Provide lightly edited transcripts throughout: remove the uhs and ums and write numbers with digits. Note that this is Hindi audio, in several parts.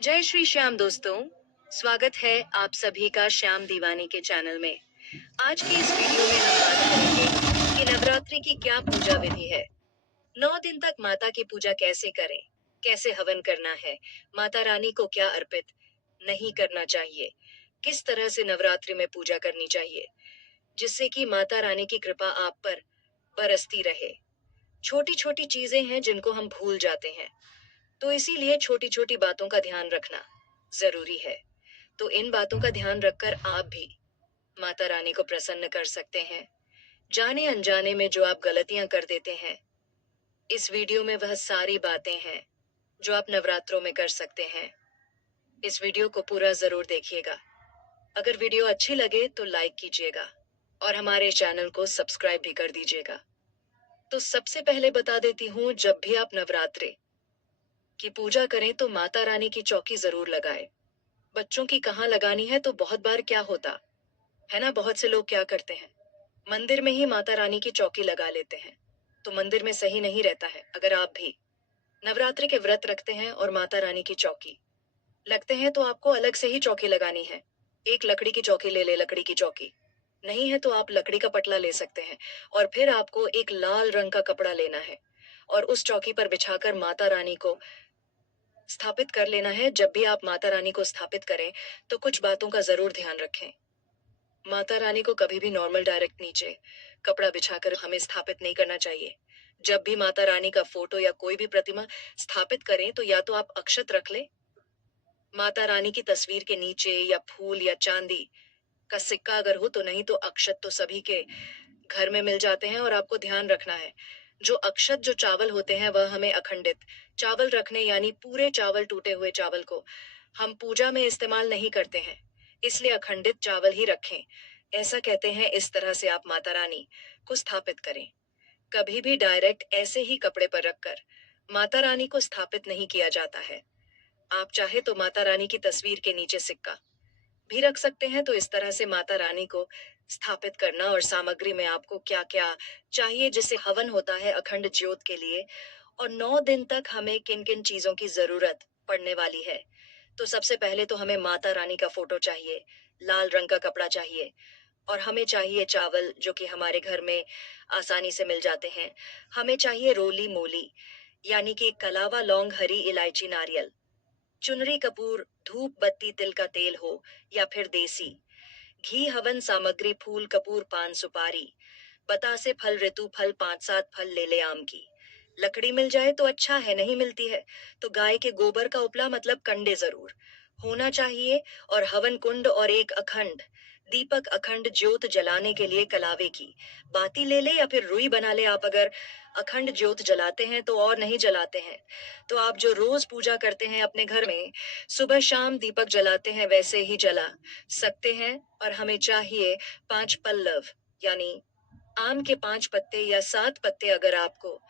जय श्री श्याम दोस्तों। स्वागत है आप सभी का श्याम दीवानी के चैनल में। आज की इस वीडियो में हम बात करेंगे कि नवरात्रि की क्या पूजा विधि है। 9 दिन तक माता की पूजा कैसे करें, कैसे हवन करना है, माता रानी को क्या अर्पित नहीं करना चाहिए, किस तरह से नवरात्रि में पूजा करनी चाहिए जिससे कि माता रानी की कृपा आप पर बरसती रहे। छोटी छोटी चीजें हैं जिनको हम भूल जाते हैं, तो इसीलिए छोटी छोटी बातों का ध्यान रखना जरूरी है। तो इन बातों का ध्यान रखकर आप भी माता रानी को प्रसन्न कर सकते हैं। जाने अनजाने में जो आप गलतियां कर देते हैं, इस वीडियो में वह सारी बातें हैं जो आप नवरात्रों में कर सकते हैं। इस वीडियो को पूरा जरूर देखिएगा। अगर वीडियो अच्छी लगे तो लाइक कीजिएगा और हमारे चैनल को सब्सक्राइब भी कर दीजिएगा। तो सबसे पहले बता देती हूँ, जब भी आप नवरात्रि की पूजा करें तो माता रानी की चौकी जरूर लगाएं। बच्चों की कहाँ लगानी है, तो बहुत बार क्या होता है ना, बहुत से लोग क्या करते हैं, मंदिर में ही माता रानी की चौकी लगा लेते हैं। तो मंदिर में सही नहीं रहता है। अगर आप भी नवरात्रि के व्रत रखते हैं और माता रानी की चौकी लगते हैं तो आपको अलग से ही चौकी लगानी है। एक लकड़ी की चौकी ले ले, लकड़ी की चौकी नहीं है तो आप लकड़ी का पटला ले सकते हैं। और फिर आपको एक लाल रंग का कपड़ा लेना है और उस चौकी पर बिछाकर माता रानी को स्थापित कर लेना है। जब भी आप माता रानी को स्थापित करें तो कुछ बातों का जरूर ध्यान रखें। माता रानी को कभी भी नॉर्मल डायरेक्ट नीचे कपड़ा बिछाकर हमें स्थापित नहीं करना चाहिए। जब भी माता रानी का फोटो या कोई भी प्रतिमा स्थापित करें तो या तो आप अक्षत रख लें माता रानी की तस्वीर के नीचे, या फूल या चांदी का सिक्का अगर हो तो, नहीं तो अक्षत तो सभी के घर में मिल जाते हैं। और आपको ध्यान रखना है, जो अक्षत जो चावल होते हैं वह हमें अखंडित चावल रखने, यानी पूरे चावल, टूटे हुए चावल को हम पूजा में इस्तेमाल नहीं करते हैं, इसलिए अखंडित चावल ही रखें। ऐसा कहते हैं। इस तरह से आप माता रानी को स्थापित करें। कभी भी डायरेक्ट ऐसे ही कपड़े पर रखकर माता रानी को स्थापित नहीं किया जाता है। आप चाहे तो माता रानी की तस्वीर के नीचे सिक्का भी रख सकते हैं। तो इस तरह से माता रानी को स्थापित करना। और सामग्री में आपको क्या क्या चाहिए, जिसे हवन होता है अखंड ज्योत के लिए, और 9 दिन तक हमें किन किन चीजों की जरूरत पड़ने वाली है। तो सबसे पहले तो हमें माता रानी का फोटो चाहिए, लाल रंग का कपड़ा चाहिए, और हमें चाहिए चावल जो कि हमारे घर में आसानी से मिल जाते हैं। हमें चाहिए रोली मोली, यानी कि कलावा, लौंग, हरी इलायची, नारियल, चुनरी, कपूर, धूप बत्ती, तिल का तेल हो या फिर देसी घी, हवन सामग्री, फूल, कपूर, पान, सुपारी, बतासे, फल, ऋतु फल, 5-7 फल ले ले, आम की लकड़ी मिल जाए तो अच्छा है, नहीं मिलती है तो गाय के गोबर का उपला मतलब कंडे जरूर होना चाहिए। और हवन कुंड और एक अखंड दीपक, अखंड ज्योत जलाने के लिए कलावे की बाती ले ले या फिर रुई बना ले। आप अगर अखंड ज्योत जलाते हैं तो, और नहीं जलाते हैं तो आप जो रोज पूजा करते हैं अपने घर में, सुबह शाम दीपक जलाते हैं, वैसे ही जला सकते हैं। और हमें चाहिए 5 पल्लव, यानी आम के 5 पत्ते या 7 पत्ते। अगर आपको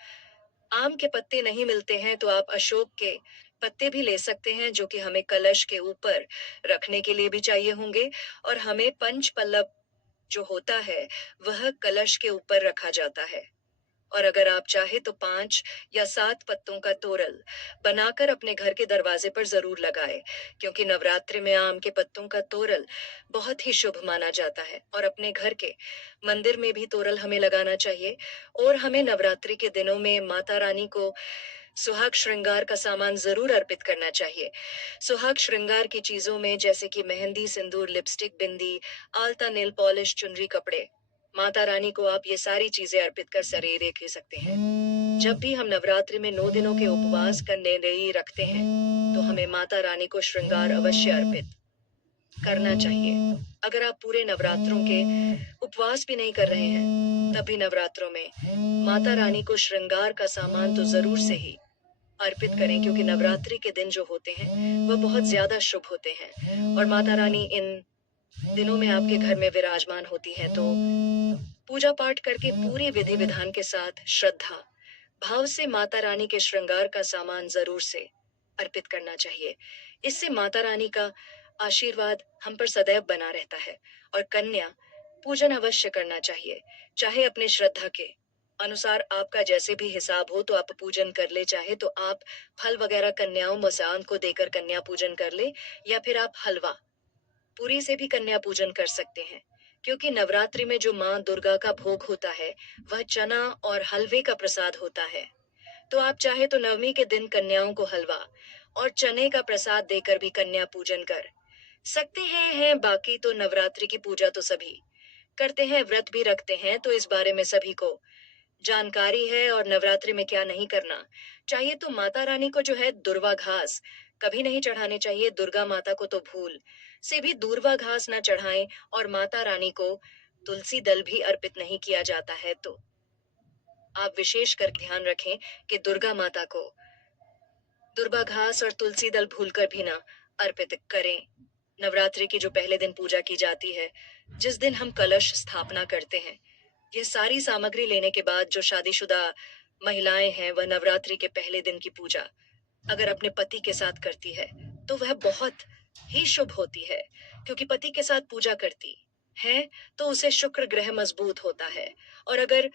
आम के पत्ते नहीं मिलते हैं तो आप अशोक के पत्ते भी ले सकते हैं, जो कि हमें कलश के ऊपर रखने के लिए भी चाहिए होंगे। और हमें 5 पल्लव जो होता है वह कलश के ऊपर रखा जाता है। और अगर आप चाहे तो 5 या 7 पत्तों का तोरल बनाकर अपने घर के दरवाजे पर जरूर लगाए, क्योंकि नवरात्रि में आम के पत्तों का तोरल बहुत ही शुभ माना जाता है। और अपने घर के मंदिर में भी तोरल हमें लगाना चाहिए। और हमें नवरात्रि के दिनों में माता रानी को सुहाग श्रृंगार का सामान जरूर अर्पित करना चाहिए। सुहाग श्रृंगार की चीजों में जैसे कि मेहंदी, सिंदूर, लिपस्टिक, बिंदी, आलता, नेल पॉलिश, चुनरी, कपड़े, माता रानी को आप ये सारी चीजें अर्पित कर सरे रख सकते हैं। जब भी हम नवरात्रि में 9 दिनों के उपवास का निर्णय रखते हैं तो हमें माता रानी को श्रृंगार अवश्य अर्पित करना चाहिए। अगर आप पूरे नवरात्रों के उपवास भी नहीं कर रहे हैं तब भी नवरात्रों में माता रानी को श्रृंगार का सामान तो जरूर से ही अर्पित करें, क्योंकि नवरात्रि के दिन जो होते हैं वह बहुत ज्यादा शुभ होते हैं। और माता रानी इन दिनों में आपके घर में विराजमान होती है। तो पूजा पाठ करके पूरी विधि विधान के साथ श्रद्धा भाव से माता रानी के श्रृंगार का सामान जरूर से अर्पित करना चाहिए। इससे माता रानी का आशीर्वाद हम पर सदैव बना रहता है। और कन्या पूजन अवश्य करना चाहिए, चाहे अपने श्रद्धा के अनुसार आपका जैसे भी हिसाब हो तो आप पूजन कर ले, चाहे तो आप फल वगैरह कन्याओं मसान को देकर कन्या पूजन कर ले, या फिर आप हलवा पूरी से भी कन्या पूजन कर सकते हैं। क्योंकि नवरात्रि में जो माँ दुर्गा का भोग होता है, वह चना और हलवे का प्रसाद होता है। तो आप चाहे तो नवमी के दिन कन्याओं को हलवा और चने का प्रसाद देकर भी कन्या पूजन कर सकते हैं। बाकी तो नवरात्रि की पूजा तो सभी करते हैं, व्रत भी रखते हैं, तो इस बारे में सभी को जानकारी है। और नवरात्रि में क्या नहीं करना चाहिए, तो माता रानी को जो है दुर्वा घास कभी नहीं चढ़ाने चाहिए। दुर्गा माता को तो भूल से भी दूर्वा घास ना चढ़ाएं, और माता रानी को तुलसी दल भी अर्पित नहीं किया जाता है। तो आप विशेष कर ध्यान रखें कि दुर्गा माता को दुर्वा घास और तुलसी दल भूलकर भी ना अर्पित करें। नवरात्रि की जो पहले दिन पूजा की जाती है, जिस दिन हम कलश स्थापना करते हैं, ये सारी सामग्री लेने के बाद जो शादीशुदा महिलाएं हैं, वह नवरात्रि के पहले दिन की पूजा अगर अपने पति के साथ करती है, तो वह बहुत ही शुभ होती है। क्योंकि पति के साथ पूजा करती है, तो उसे शुक्र ग्रह मजबूत होता है। और अगर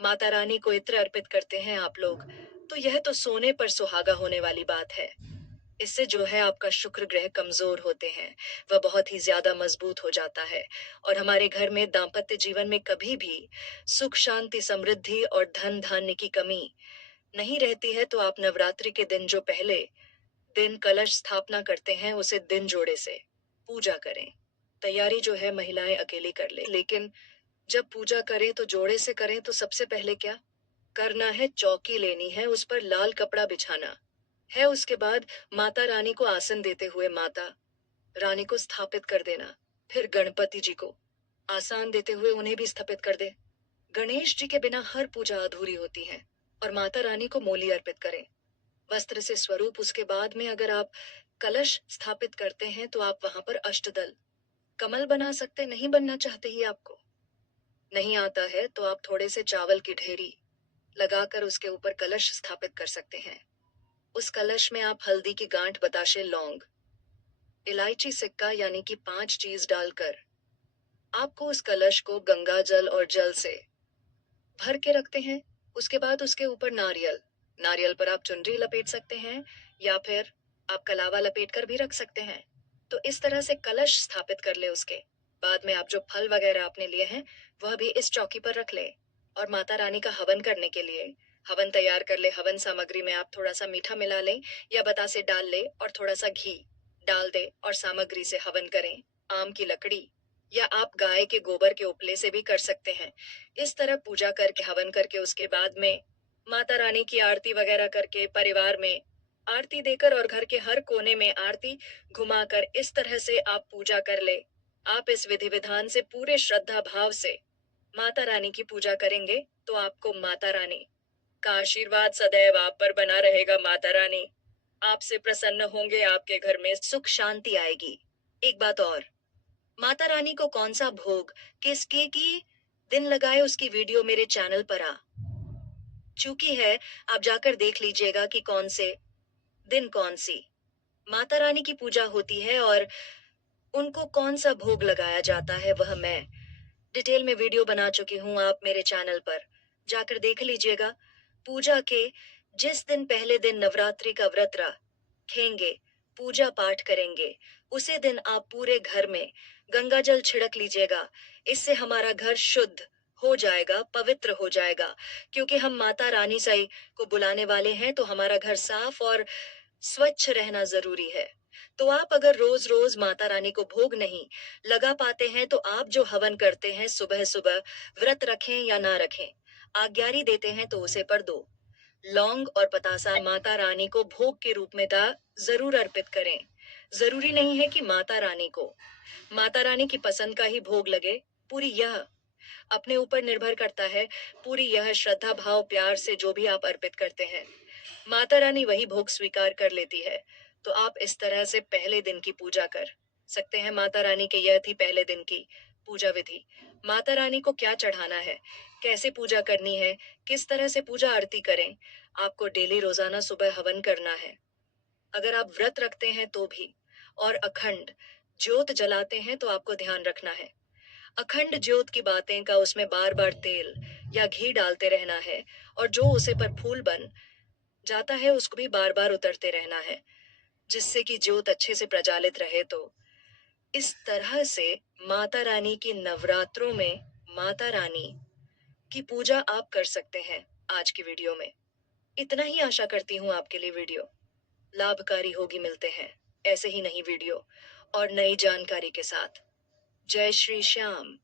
माता रानी को इत्र अर्पित करते हैं आप लोग, तो यह तो सोने पर सुहागा होने वाली बात है। इससे जो है आपका शुक्र ग्रह कमजोर होते हैं, वह बहुत ही ज्यादा मजबूत हो जाता है। और हमारे घर में दाम्पत्य जीवन में कभी भी सुख शांति समृद्धि और धन धान्य की कमी नहीं रहती है। तो आप नवरात्रि के दिन जो पहले दिन कलश स्थापना करते हैं, उसे दिन जोड़े से पूजा करें। तैयारी जो है महिलाएं अकेली कर ले, लेकिन जब पूजा करें तो जोड़े से करें। तो सबसे पहले क्या करना है, चौकी लेनी है, उस पर लाल कपड़ा बिछाना है। उसके बाद माता रानी को आसन देते हुए माता रानी को स्थापित कर देना। फिर गणपति जी को आसन देते हुए उन्हें भी स्थापित कर दे। गणेश जी के बिना हर पूजा अधूरी होती है। और माता रानी को मोली अर्पित करें, वस्त्र से स्वरूप। उसके बाद में अगर आप कलश स्थापित करते हैं, तो आप वहां पर अष्टदल कमल बना सकते। नहीं बनना चाहते ही आपको नहीं आता है, तो आप थोड़े से चावल की ढेरी लगाकर उसके ऊपर कलश स्थापित कर सकते हैं। उस कलश में आप हल्दी की गांठ, बताशे, लौंग, इलायची, सिक्का यानी कि 5 चीज डालकर आपको उस कलश को गंगा जल और जल से भर के रखते हैं। उसके बाद उसके ऊपर नारियल नारियल पर आप चुनरी लपेट सकते हैं, या फिर आप कलावा लपेट कर भी रख सकते हैं। तो इस तरह से कलश स्थापित कर ले। उसके बाद में आप जो फल वगैरह आपने लिए हैं, वह भी इस चौकी पर रख ले। और माता रानी का हवन करने के लिए हवन तैयार कर ले। हवन सामग्री में आप थोड़ा सा मीठा मिला लें, या बतासे डाल ले और थोड़ा सा घी डाल दे, और सामग्री से हवन करें। आम की लकड़ी या आप गाय के गोबर के उपले से भी कर सकते हैं। इस तरह पूजा करके, हवन करके, उसके बाद में माता रानी की आरती वगैरह करके, परिवार में आरती देकर और घर के हर कोने में आरती घुमाकर, इस तरह से आप पूजा कर ले। आप इस विधि विधान से पूरे श्रद्धा भाव से माता रानी की पूजा करेंगे, तो आपको माता रानी का आशीर्वाद सदैव आप पर बना रहेगा। माता रानी आपसे प्रसन्न होंगे, आपके घर में सुख शांति आएगी। एक बात और, माता रानी को कौन सा भोग किसके की दिन लगाए, उसकी वीडियो मेरे चैनल पर आ चुकी है। आप जाकर देख लीजिएगा कि कौन से दिन कौन सी माता रानी की पूजा होती है, और उनको कौन सा भोग लगाया जाता है, वह मैं डिटेल में वीडियो बना चुकी हूँ। आप मेरे चैनल पर जाकर देख लीजिएगा। पूजा के जिस दिन पहले दिन नवरात्रि का व्रत रखेंगे, पूजा पाठ करेंगे, उसी दिन आप पूरे घर में गंगा जल छिड़क लीजिएगा। इससे हमारा घर शुद्ध हो जाएगा, पवित्र हो जाएगा। क्योंकि हम माता रानी साई को बुलाने वाले हैं, तो हमारा घर साफ और स्वच्छ रहना जरूरी है। तो आप अगर रोज रोज माता रानी को भोग नहीं लगा पाते हैं, तो आप जो हवन करते हैं सुबह सुबह, व्रत रखें या ना रखें, आज्ञारी देते हैं, तो उसे पर दो लौंग और पतासा माता रानी को भोग के रूप में दा जरूर अर्पित करें। जरूरी नहीं है कि माता रानी की पसंद का ही भोग लगे। पूरी यह अपने ऊपर निर्भर करता है। पूरी यह श्रद्धा भाव प्यार से जो भी आप अर्पित करते हैं, माता रानी वही भोग स्वीकार कर लेती है। तो आप इस तरह से पहले दिन की पूजा कर सकते हैं। माता रानी के यह थी पहले दिन की पूजा विधि। माता रानी को क्या चढ़ाना है, कैसे पूजा करनी है, किस तरह से पूजा आरती करें, आपको डेली रोजाना सुबह हवन करना है। अगर आप व्रत रखते हैं तो भी, और अखंड ज्योत जलाते हैं, तो आपको ध्यान रखना है। अखंड ज्योत की बातें का उसमें बार बार तेल या घी डालते रहना है, और जो उसे पर फूल बन जाता है उसको भी बार बार उतरते रहना है, जिससे कि ज्योत अच्छे से प्रज्वलित रहे। तो इस तरह से माता रानी की नवरात्रों में माता रानी की पूजा आप कर सकते हैं। आज की वीडियो में इतना ही, आशा करती हूँ आपके लिए वीडियो लाभकारी होगी। मिलते हैं ऐसे ही नई वीडियो और नई जानकारी के साथ। जय श्री श्याम।